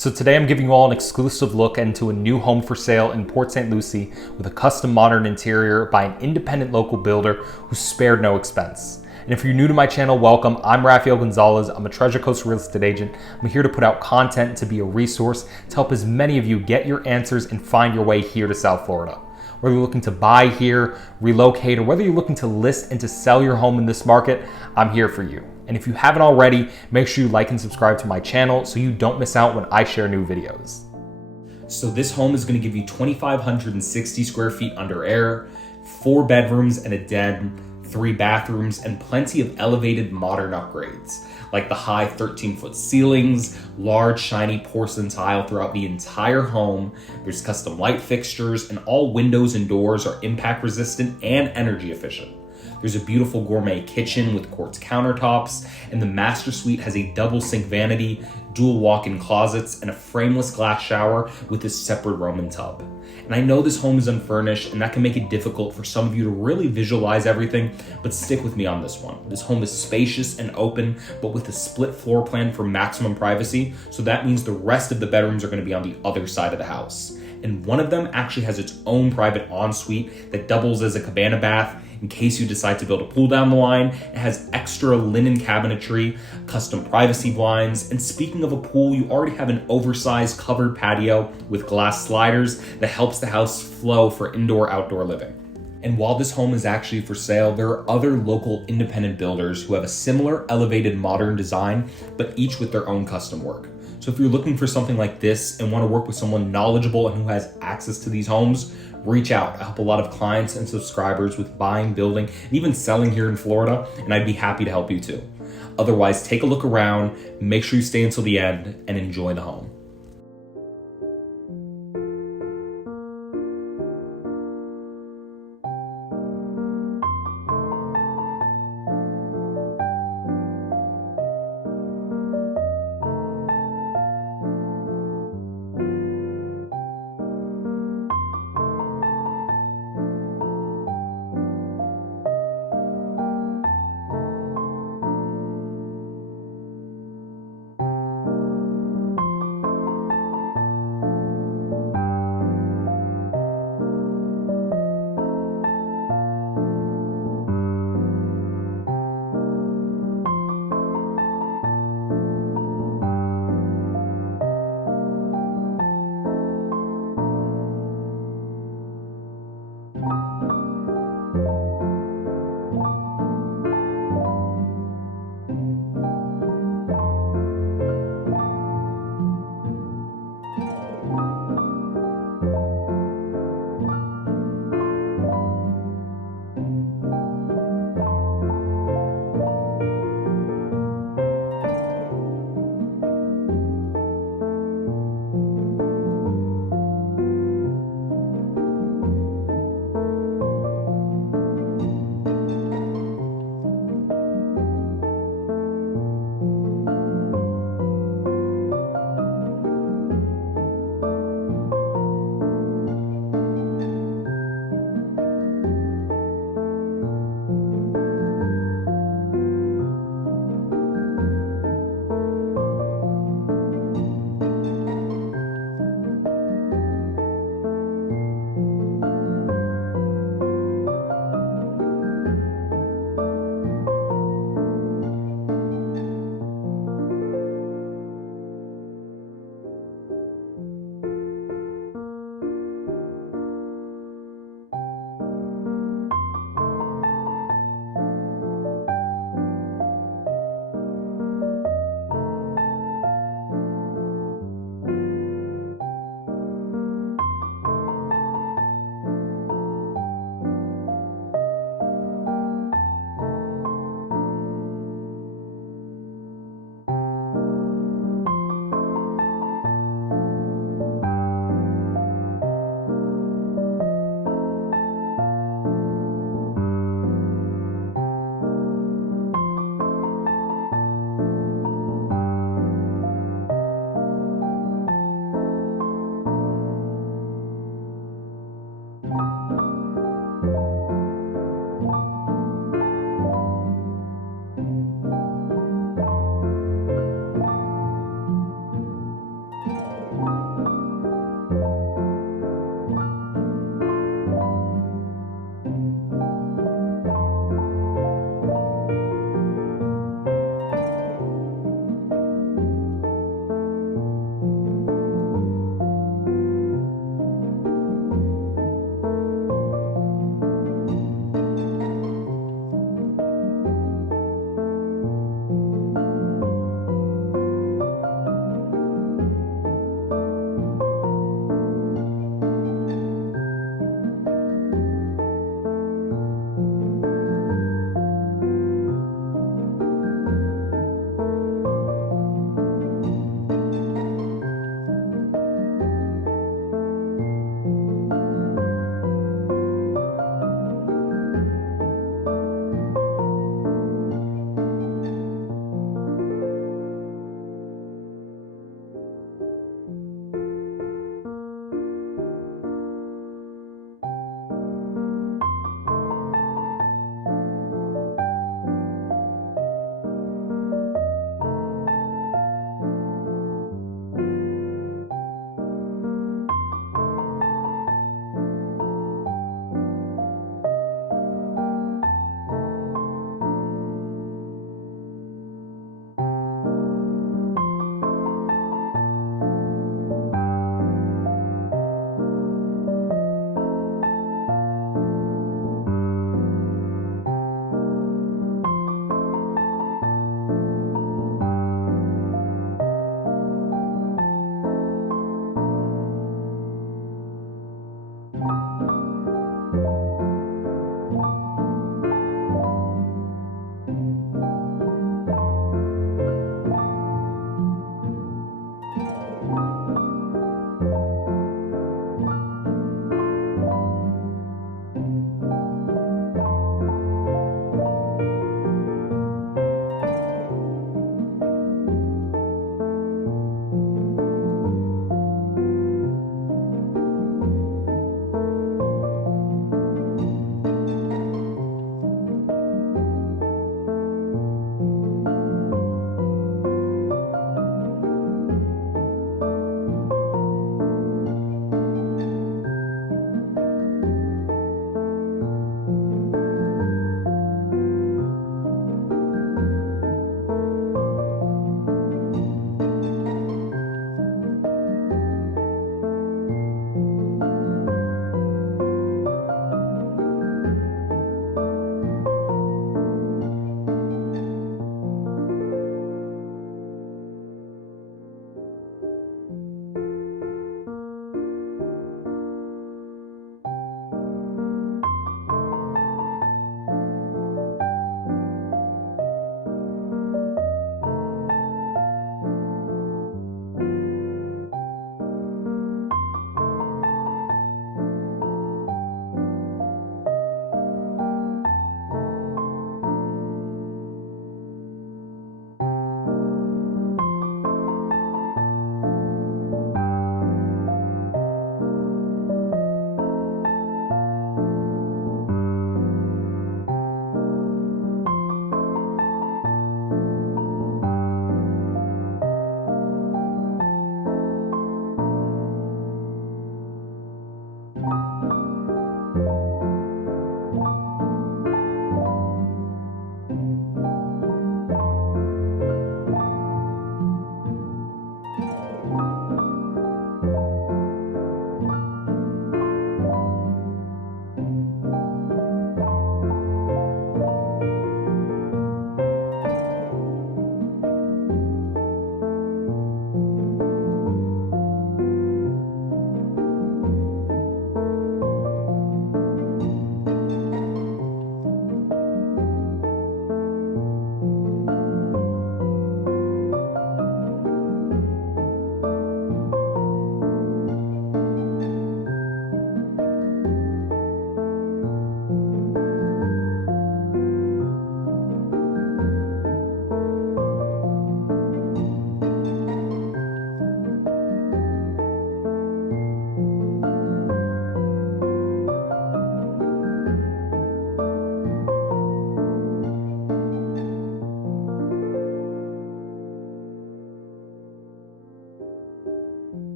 So today I'm giving you all an exclusive look into a new home for sale in Port St Lucie with a custom modern interior by an independent local builder who spared no expense. And if you're new to my channel, welcome. I'm Raphael Gonzalez. I'm a Treasure Coast real estate agent. I'm here to put out content to be a resource to help as many of you get your answers and find your way here to South Florida. Whether you're looking to buy here, relocate, or whether you're looking to list and to sell your home in this market, I'm here for you. And if you haven't already, make sure you like and subscribe to my channel so you don't miss out when I share new videos. So this home is going to give you 2,560 square feet under air, 4 bedrooms and a den, 3 bathrooms, and plenty of elevated modern upgrades, like the high 13-foot ceilings, large shiny porcelain tile throughout the entire home. There's custom light fixtures, and all windows and doors are impact resistant and energy efficient. There's a beautiful gourmet kitchen with quartz countertops, and the master suite has a double sink vanity, dual walk-in closets, and a frameless glass shower with a separate Roman tub. And I know this home is unfurnished, and that can make it difficult for some of you to really visualize everything, but stick with me on this one. This home is spacious and open, but with a split floor plan for maximum privacy, so that means the rest of the bedrooms are going to be on the other side of the house. And one of them actually has its own private ensuite that doubles as a cabana bath in case you decide to build a pool down the line. It has extra linen cabinetry, custom privacy blinds, and speaking of a pool, you already have an oversized covered patio with glass sliders that helps the house flow for indoor-outdoor living. And while this home is actually for sale, there are other local independent builders who have a similar elevated modern design, but each with their own custom work. So if you're looking for something like this and want to work with someone knowledgeable and who has access to these homes, reach out. I help a lot of clients and subscribers with buying, building, and even selling here in Florida, and I'd be happy to help you too. Otherwise, take a look around, make sure you stay until the end, and enjoy the home.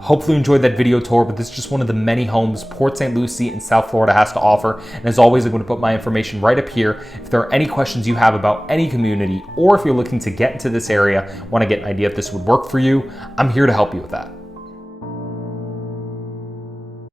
Hopefully you enjoyed that video tour, but this is just one of the many homes Port St Lucie in South Florida has to offer. And as always, I'm going to put my information right up here. If there are any questions you have about any community, or if you're looking to get into this area, want to get an idea if this would work for you, I'm here to help you with that.